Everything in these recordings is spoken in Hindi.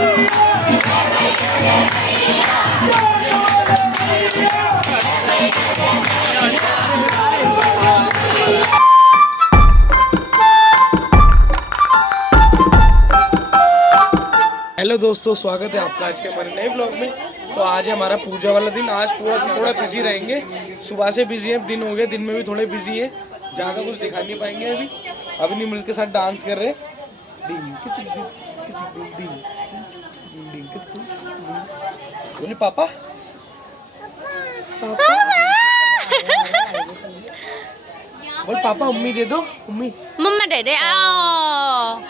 हेलो दोस्तों, स्वागत है आपका आज के हमारे नए ब्लॉग में। तो आज है हमारा पूजा वाला दिन। आज पूरा दिन थोड़ा बिजी रहेंगे, सुबह से बिजी है, दिन हो गया, दिन में भी थोड़े बिजी है, ज़्यादा कुछ दिखा नहीं पाएंगे। अभी नहीं मिलकर साथ डांस कर रहे। बोले पापा पापा बोल पापा, उम्मी दे दो, उम्मी मम्मा दे दे आओ।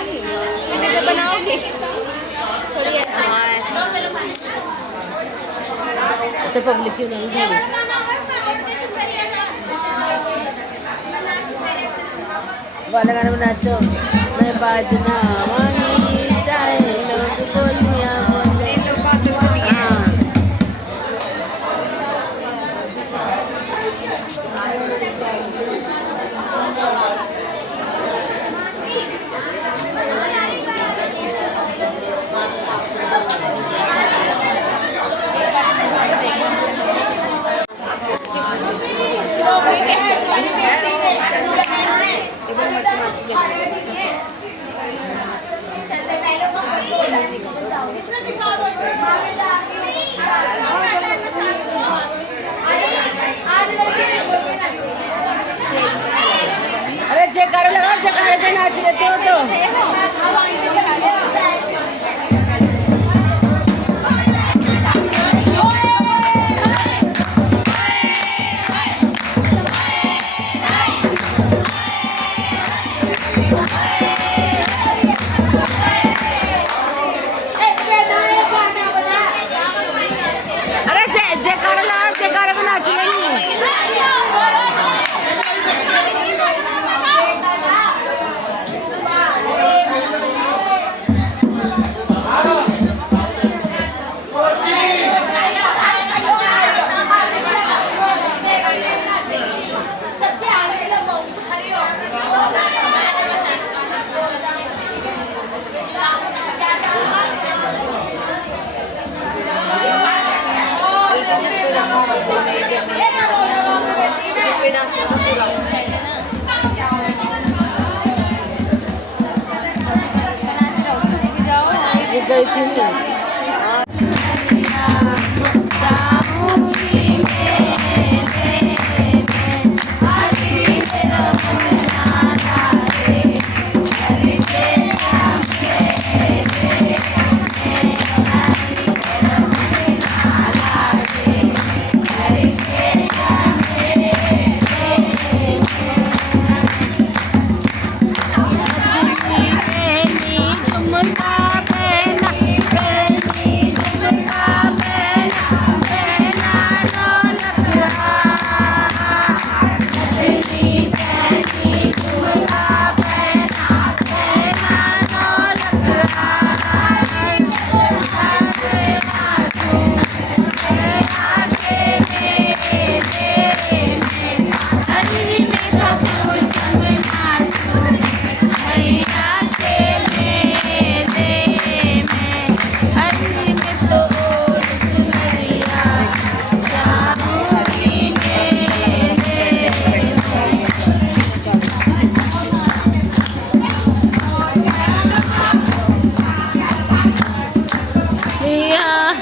बनाऊंगी बनाऊंगी थोड़ी तो पब्लिक क्यों नहीं है वाला गाना में नाचो मैं बाजना वाली चाहे लोग बोलियां बोले हाँ अरे जयकारा लगाओ जयकारे पे नाच लेते हो तो अरे जयकारा लगाओ जयकारे पे नाच लेंगे ये गई थी नहीं Yeah.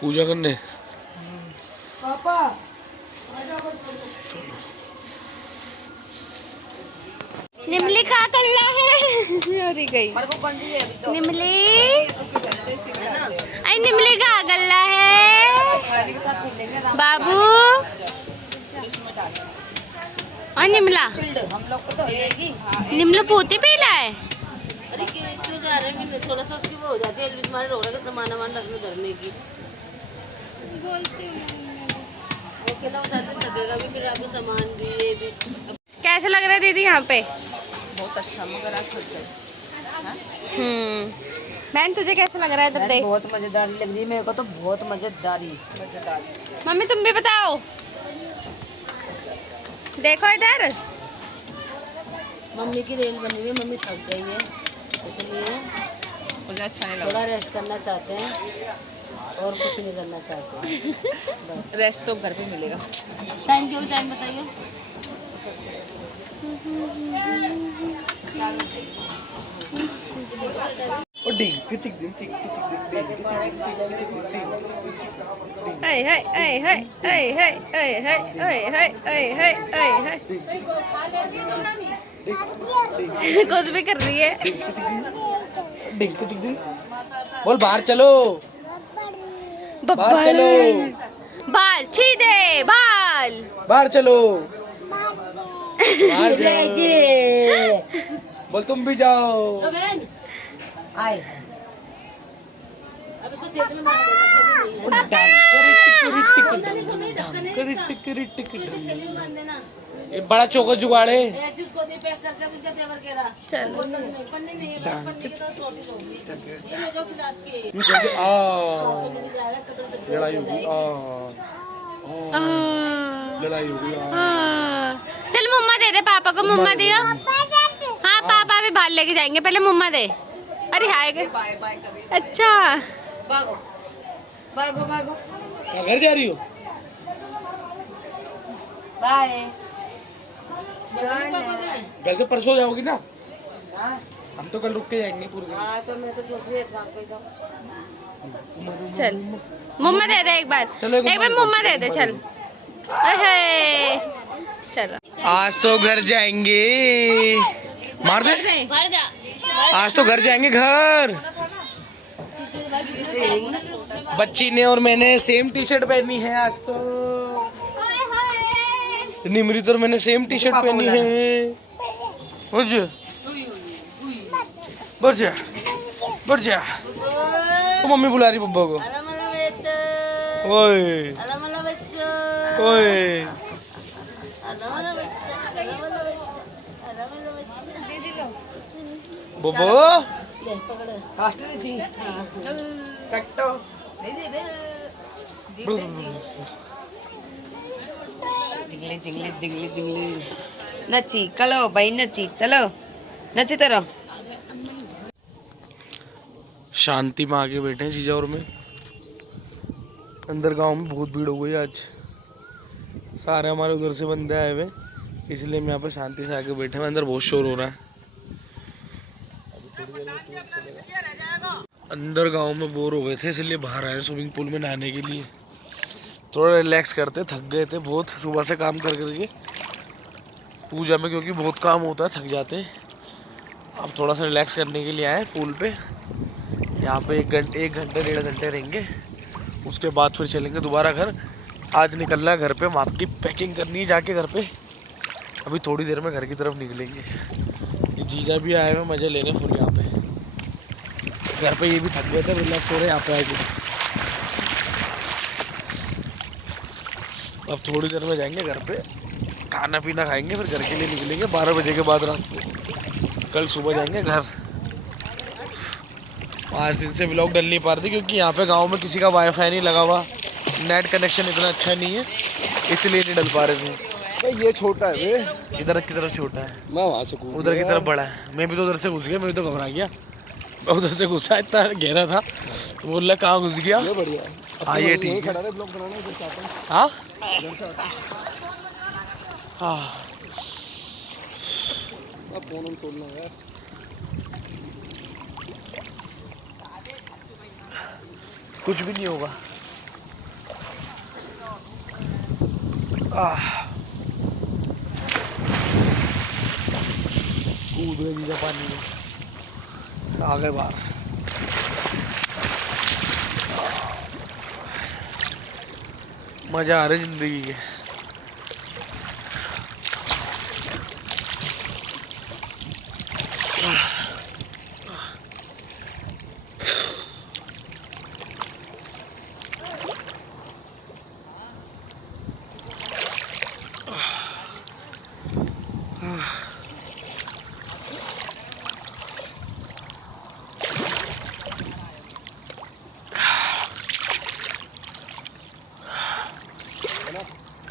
पूजा करने पापा निमली का कल्ला है अरे गई निमली अरे निमली का गल्ला है बाबू और निमला निमलू पूती पीला है। अरे क्यों जा रहे हैं थोड़ा सा उसकी वो हो जाती है एलविस मारे रोक के सामान वामान रखने धरने की बोलती हूँ वो अकेला हो जाता थकेगा भी फिर आपको सामान भी ये भी। कैसे लग रहा है दीदी यहाँ पे? बहुत अच्छा मगर आप थक गए। बहन तुझे कैसा लग रहा है इधर देख? बहुत मजेदार लग रही है मेरे को तो बहुत मजेदार। मम्मी तुम भी बताओ। देखो इधर। मम्मी की रेल बनी हुई है, मम्मी थक गई है इसलिए मुझे अच्छा नहीं थोड़ा रेस्ट करना चाहते हैं और कुछ नहीं करना चाहते। बस रेस्ट तो घर पे मिलेगा। टाइम क्यों टाइम बताइए। और डिंग चिक दिन चिक चिक दिन डिंग चिक चिक चिक चिक दिन डिंग चिक हाय हाय हाय हाय हाय हाय हाय हाय हाय हाय हाय हाय हाय। कुछ भी कर रही है। डिंग चिक दिन। बोल बाहर चलो, बाहर चलो, बाल सीधे बाल। बाहर चलो, बाहर जाओ। बोल तुम भी जाओ। आए अब इसको थिएटर में मार देना। ये बड़ा चौका जुगाड़ है। ऐसे उसको दे पैक करके अब इसका तेवर कह रहा। चलो। पन्नी नहीं है, पन्नी की तो छोटी होगी। ये ले जाओ गिलास के। यूं करके लड़ाई होगी। लड़ाई होगी। चल मम्मा दे दे पापा को। मम्मा दियो। हाँ पापा भी बाहर लेके जाएंगे, पहले मम्मा दे। अरे हाय गए। अच्छा भागो भागो भागो क्या घर जा रही हो? बाय। कल से परसों जाओगी ना? हम तो कल रुक के जाएंगे पूरे दिन। हाँ तो मैं तो सोच रही एग्जाम पे जाऊँ। चल मम्मा दे दे एक बार। चलो एक बार मम्मा दे दे। चल अहे चलो। आज तो घर जाएंगे। मार दे। भर जा। आज तो घर जाएंगे घर। बच्ची ने और मैंने सेम टी शर्ट पहनी है आज तो। निमृत और मैंने सेम टी शर्ट पहनी है। बढ़ जा, बढ़ जा, बढ़ जा। तो मम्मी बुला रही पप्पा को। ओए ओए बोबो। नची कलो भाई नची चलो नची तरो। शांति में आके बैठे हैं जीजा और मैं। अंदर गांव में बहुत भीड़ हो गई आज। सारे हमारे उधर से बंदे आए हुए, इसलिए मैं यहाँ पे शांति से आके बैठे हैं। अंदर बहुत शोर हो रहा है। अंदर गांव में बोर हो गए थे, इसलिए बाहर आए स्विमिंग पूल में नहाने के लिए। थोड़ा रिलैक्स करते, थक गए थे बहुत सुबह से काम कर करके पूजा में, क्योंकि बहुत काम होता है, थक जाते हैं। अब थोड़ा सा रिलैक्स करने के लिए आए पूल पे। यहाँ पे 1 घंटे 1.5 घंटे रहेंगे, उसके बाद फिर चलेंगे दोबारा घर। आज निकलना है घर पे, माप की पैकिंग करनी है जाके घर पे। अभी थोड़ी देर में घर की तरफ निकलेंगे। ये जीजा भी आए हुए मज़े लेने फुल यहाँ पे। घर पे ये भी थक गए थे, रिलैक्स हो रहे यहाँ पे आके। अब थोड़ी देर में जाएंगे घर पे, खाना पीना खाएंगे, फिर घर के लिए निकलेंगे 12 बजे के बाद रात को। कल सुबह जाएंगे घर। 5 दिन से व्लॉग डल नहीं पा रहे थे, क्योंकि यहाँ पे गांव में किसी का वाईफाई नहीं लगा हुआ, नेट कनेक्शन इतना अच्छा नहीं है, इसलिए नहीं डल पा रहे थे। भाई ये छोटा है बे। इधर की तरफ छोटा है, मैं वहाँ से कूद उधर की तरफ बड़ा है। मैं भी तो उधर से घुस गया, मैं भी तो घबरा गया। मैं उधर से घुसा, इतना गहरा था, तो बोल रहा कहाँ घुस गया। ये बढ़िया। हाँ ये ठीक है। खड़ा है ब्लॉग बनाना इधर चाहता हूँ। हाँ हाँ अब फोन हम छोड़ना है यार। कुछ भी नहीं होगा। कूद गए जीजा पानी में, आ गए बाहर। मजा आ रहा है जिंदगी के।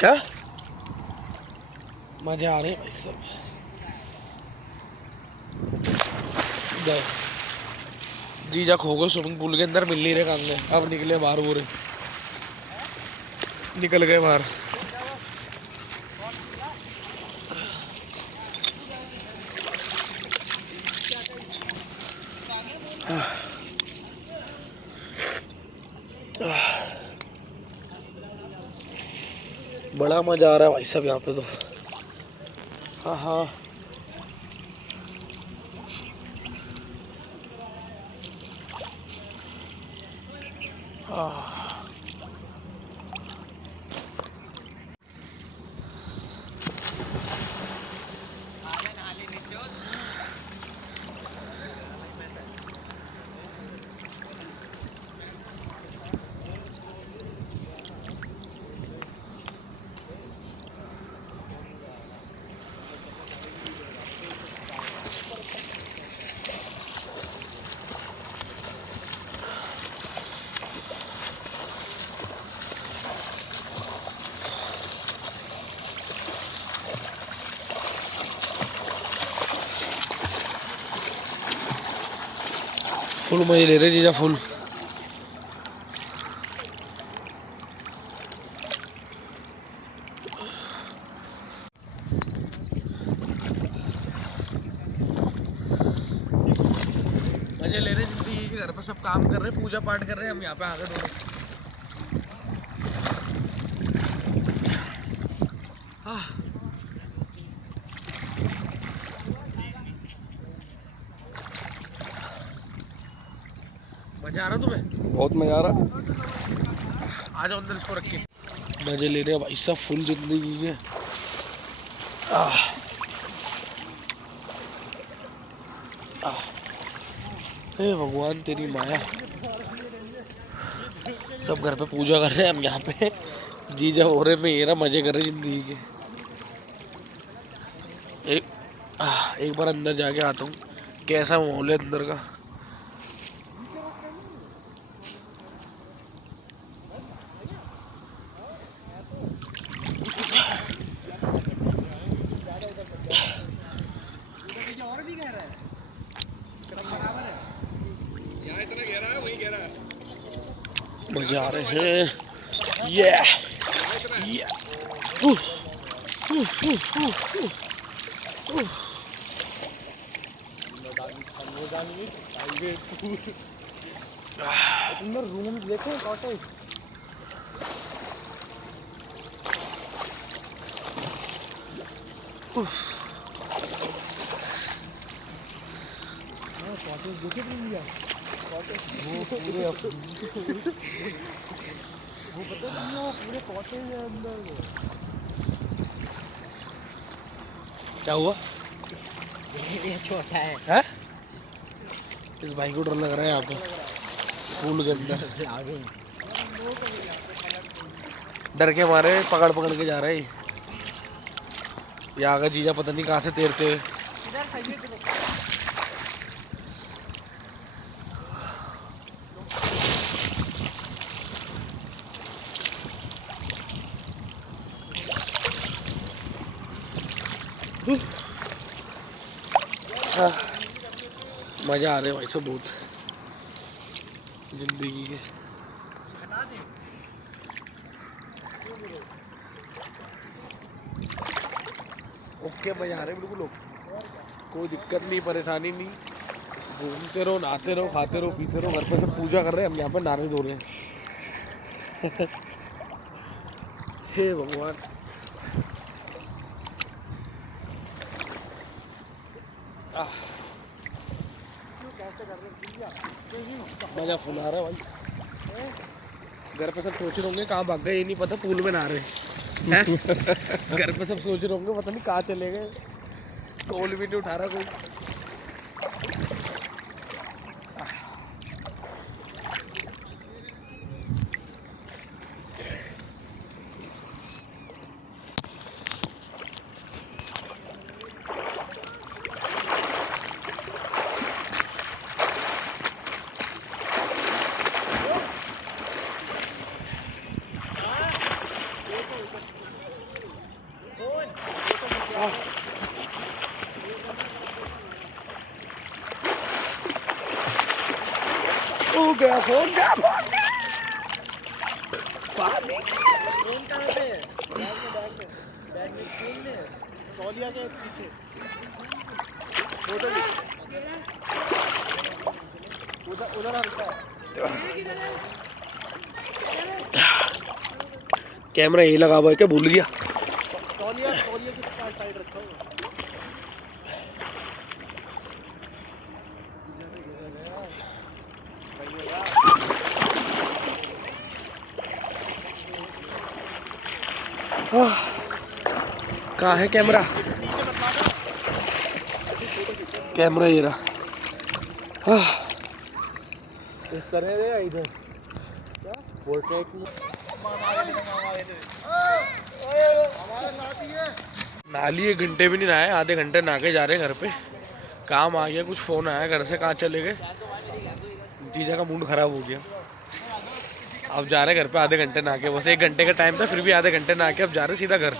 क्या मजे आ रहे हैं भाई सब। गए जीजा खो गए स्विमिंग पूल के अंदर, मिल नहीं रहे कांगड़े। अब निकले बाहर, वो निकल गए बाहर। बड़ा मजा आ रहा है भाई सब यहाँ पे तो। हाँ हाँ फुल मजे ले रहे जीजा, फुल। मजे ले रहे जिंदगी के, घर पर सब काम कर रहे हैं, पूजा पाठ कर रहे हैं, हम यहाँ पे आ गए दोनों। मजा आ रहा तुम्हें? बहुत मजा आ रहा। आ जाओ अंदर, इसको रख के। मजे ले रहे हैं भाई सब फुल जिंदगी के। हे भगवान तेरी माया। सब घर पे पूजा कर रहे हैं, हम यहाँ पे जीजा हो रहे पे ये रहा, मजे कर रहे जिंदगी के। एक बार अंदर जाके आता हूँ, कैसा माहौल है अंदर का। मजे आ रहे हैं। ये अंदर रूम देखे, कॉटेज। कॉटेज देखे भैया, कॉटेज वो पूरे वो पता नहीं, वो पूरे कॉटेज है अंदर। क्या हुआ? ये छोटा है। हैं? इस भाई को डर लग रहा है यहाँ पे पूल के अंदर। डर के मारे पकड़ पकड़ के जा रहे हैं। यहाँ का जीजा पता नहीं कहाँ से तैरते हुए। मजा आ रहे भाई सब बहुत जिंदगी के। ओके मजा आ रहे बिल्कुल, कोई दिक्कत नहीं, परेशानी नहीं। घूमते रहो, नहाते रहो, खाते रहो, पीते रहो। घर पे सब पूजा कर रहे हैं, हम यहाँ पे नारे धो रहे हैं। हे भगवान। मजा फुल आ रहा है भाई। घर पे सब सोच रहे होंगे कहाँ भाग गए, ये नहीं पता पूल में नहा रहे हैं। घर पे सब सोच रहे होंगे पता नहीं कहाँ चले गए, कॉल भी नहीं उठा रहा कोई। गया फोन गया तौलिया के पीछे उधर हटता है। कैमरा यही लगा हुआ है क्या? भूल गया। तौलिया के साइड रखा हुआ। कहाँ है कैमरा? कैमरा ये रहा। इस तरह दे इधर क्या पोर्ट्रेट में नाली 1 घंटे भी नहीं नहाए, आधे घंटे नहा के जा रहे घर पे। काम आ गया, कुछ फोन आया घर से, कहाँ चले गए। जीजा का मूड खराब हो गया। अब जा रहे घर पे आधे घंटे नहा के, बस 1 घंटे का टाइम था, फिर भी आधे घंटे नहा के अब जा रहे सीधा घर।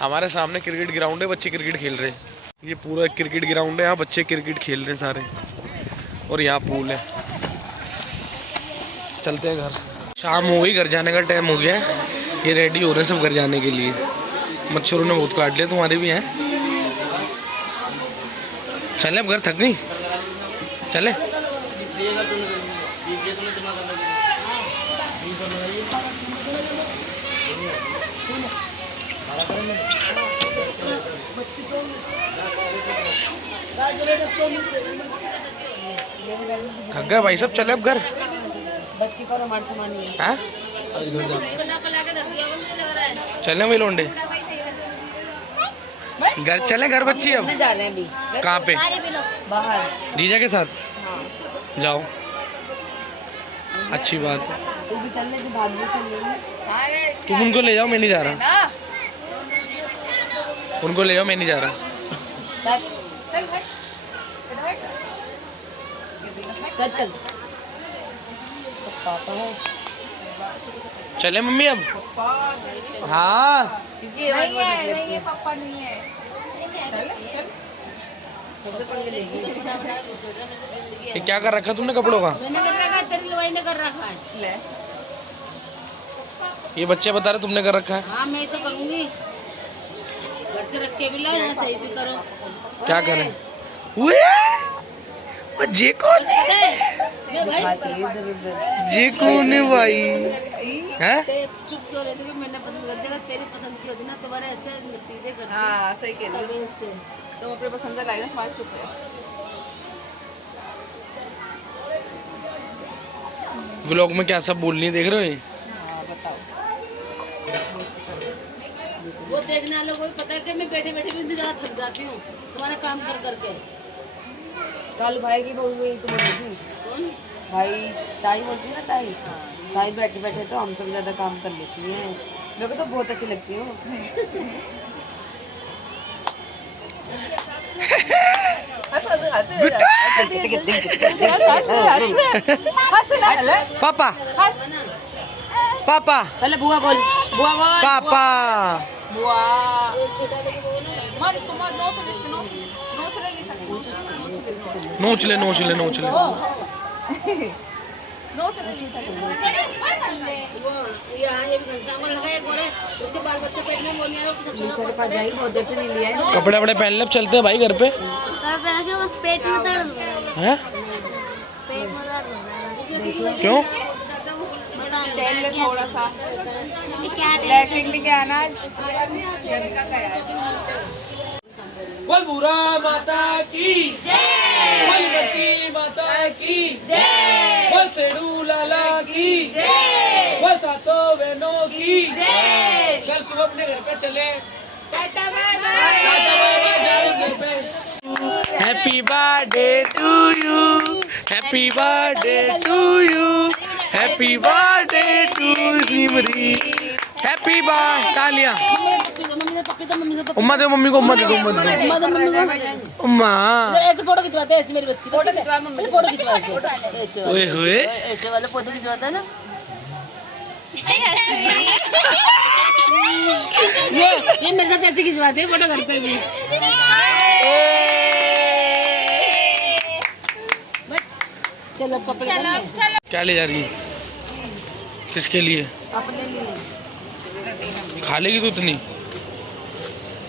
हमारे सामने क्रिकेट ग्राउंड है, बच्चे क्रिकेट खेल रहे हैं। ये पूरा क्रिकेट ग्राउंड है, यहाँ बच्चे क्रिकेट खेल रहे हैं सारे, और यहाँ पूल है। चलते हैं घर, शाम हो गई, घर जाने का टाइम हो गया है। ये रेडी हो रहे हैं सब घर जाने के लिए। मच्छरों ने बहुत काट लिया, तुम्हारे भी हैं। चले अब घर, थक गई, चले। थक गए भाई सब, चले अब घर। बच्ची पर हमारे सामान नहीं है। हाँ? चले भाई लोंडे, घर चले, घर बच्ची अब जा रहे हैं अभी। कहाँ पे? बाहर जीजा के साथ। हाँ। जाओ, अच्छी बात है। तू भी चल ले, भाग भी चल ले। तुम उनको ले जाओ, मैं नहीं जा रहा। उनको ले जाओ, मैं नहीं जा रहा। पापा है। चले मम्मी अब। हाँ इसकी आवाज बहुत अच्छी लगती है। पापा नहीं है। ये क्या कर रखा तुमने कपड़ों का? मैंने कर रखा है, तेरी लवाई ने कर रखा है। ले। ये बच्चे बता रहे तुमने कर रखा है। हाँ मैं तो करूँगी, घर से रख के भी लो, यहाँ सही भी करो। क्या करें? जे कौन है? दिखाती है इधर उधर। जे कौन है भाई? हैं? चुप क्यों रहते हो? मैंने पसंद कर दिया, तेरी पसंद की होती ना, तुम्हारे ऐसे नतीजे करते। हाँ सही कह रही तभी इससे तुम अपने पसंद से लाई ना, समाज चुप है। व्लॉग में क्या सब बोलनी है, देख रहे हो? हाँ बताओ। वो देखने वालों को भी पता है कि मैं बैठे बैठे भी उनसे ज़्यादा थक जाती हूँ तुम्हारा काम कर करके। कालू भाई की बहू गई तुम देखी? कौन? भाई ताई बोलती है ना, ताई। ताई बैठे बैठे तो हम सब ज्यादा काम कर लेती हैं। मेरे को तो बहुत अच्छी लगती हूँ। पापा, पापा, पहले बुआ बोल, बुआ बोल। पापा। बुआ। नोच ले, नोच ले, नोच ले। वो यहाँ ये घनश्याम को लगा है गोरे, उसके बाल बच्चे पेट में वो नहीं आ रहा, सबसे ज़्यादा सर पास जाएगी, बहुत देर से नहीं लिया है। कपड़े वपड़े पहन ले, अब चलते हैं भाई घर पे। बस पेट में दर्द हो रहा है। हैं? पेट में दर्द हो रहा है। क्यों? टहल ले थोड़ा सा। क्या लैट्रिन में क्या आना जमी का क्या है? बोल बुरा माता की जय, बोल मती माता की जय, बोल सेडू लाला की जय, बोल सातो बहनों की जय। कल सुबह अपने घर पे चले, टाटा बाय बाय, जा रहे घर पे। Happy birthday to you, happy birthday to you, happy birthday to Nimri, happy birthday. तालियां। उम्मा दे मम्मी को, उम्मा दे दो, उम्मा दे दो। उम्मा ऐसे फोटो खिंचवाते हैं, ऐसे मेरी बच्ची फोटो खिंचवा, मम्मी फोटो खिंचवा, ऐसे ओए होए, ऐसे वाले फोटो खिंचवाता है ना। ये मेरे साथ ऐसे खिंचवाते हैं फोटो घर पे भी। चलो कपड़े क्या ले जा रही है? किसके लिए? अपने लिए। खा लेगी तू इतनी?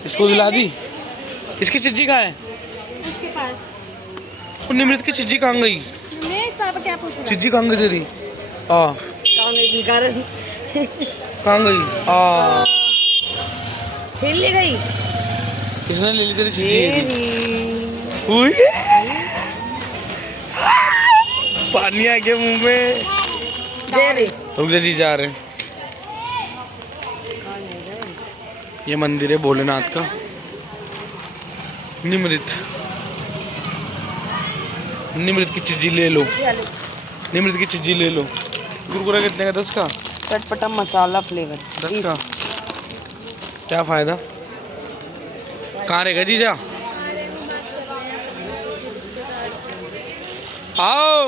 इसको दिला दी? इसकी चिज्जी कहाँ है? उसके पास। और निमृत की चिज्जी कहाँ गई? मेरे पापा क्या पूछ रहे? चिज्जी कहाँ गई तेरी? हाँ कहाँ गई भिखारन? कहाँ गई? हाँ छीन ले गई। किसने ले ली तेरी चिज्जी? उई। पानी आ गया मुंह में। रुक जा जी, जा रहे हैं। ये मंदिर है भोलेनाथ का। निमृत की चिज्जी ले लो। निमृत की चिज्जी ले लो। कुरकुरा कितने का? 10 का? चटपटा मसाला फ्लेवर 10 का। क्या फायदा? कहाँ रहेगा जीजा? आओ।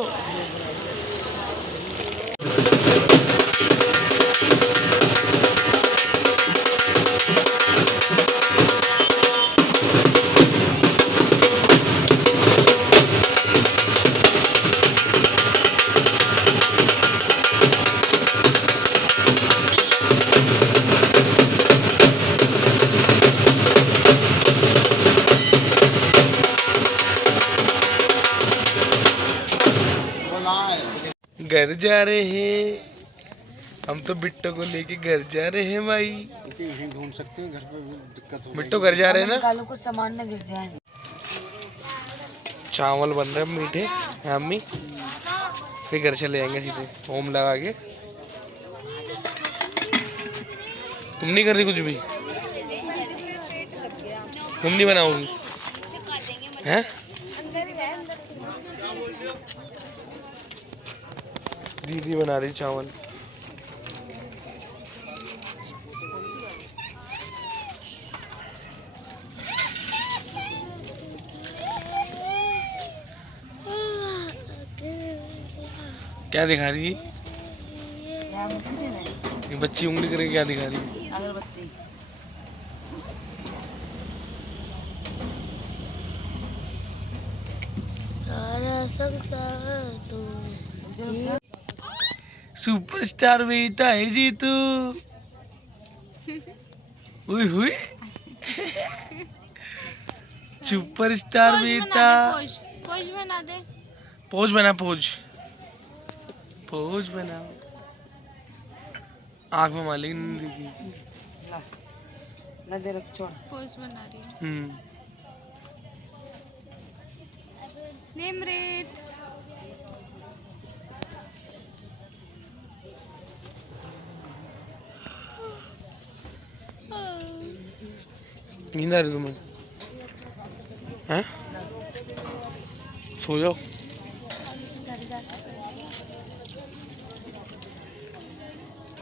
घर जा रहे हैं हम तो। बिट्टो को लेके घर जा रहे हैं भाई। घूम सकते हैं, घर पे दिक्कत हो। बिट्टो घर जा रहे हैं ना? निकालो कुछ सामान न गिर जाए। चावल बन रहे हैं मीठे अम्मी, फिर घर चले जाएंगे सीधे होम लगा के। तुम नहीं कर रही कुछ भी? तुम नहीं बनाओगी? हैं? दीदी बना रही चावल। क्या दिखा रही है ये बच्ची? उंगली करके क्या दिखा रही है? अगरबत्ती। सुपरस्टार बेटा है जी तू। हुई हुई सुपरस्टार बेटा। पोज बना दे। पोज बना, पोज पोज बना। आँख में मालिक नहीं दिखी। ना दे रख, छोड़। पोज बना रही है निमृत। नींद आ रही तुम्हें? हैं? सो जाओ।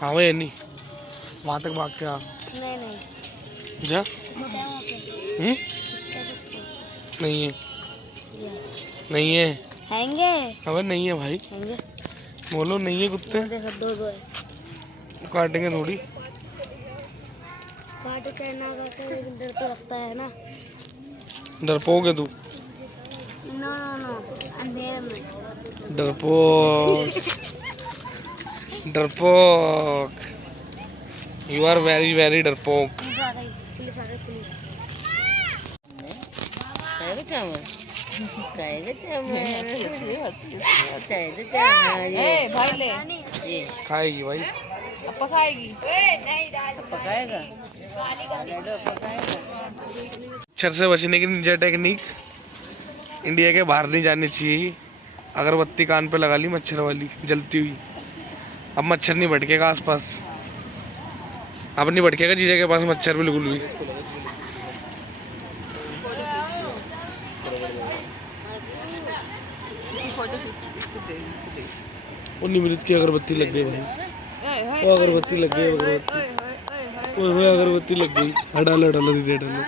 हाँ भाई नहीं, वहाँ तक भाग के आ। नहीं जा। नहीं है, नहीं है। हैंगे अबे नहीं है भाई, बोलो नहीं है। कुत्ते दो है। काटेंगे थोड़ी। काटे चाहे ना काटे, लेकिन डर तो लगता है ना। डरपोक है तू। नो नो नो, अंधेरे में। डरपोक, डरपोक। यू आर वेरी वेरी डरपोक। पुलिस आ गई, पुलिस आ गई, पुलिस। भाई ले। खाएगी भाई। अपा खाएगी। पकाएगा। मच्छर से बचने की निंजा टेक्निक इंडिया के बाहर नहीं जानी चाहिए। अगरबत्ती कान पे लगा ली मच्छर वाली जलती हुई। अब मच्छर नहीं भटकेगा आसपास। अब नहीं भटकेगा जीजा के पास मच्छर बिल्कुल भी। वो निमृत की अगरबत्ती लग गई भाई। वो अगरबत्ती लग गई, अगरबत्ती। वो अगरबत्ती लग गई। हटालो हटालो दीदी हटालो।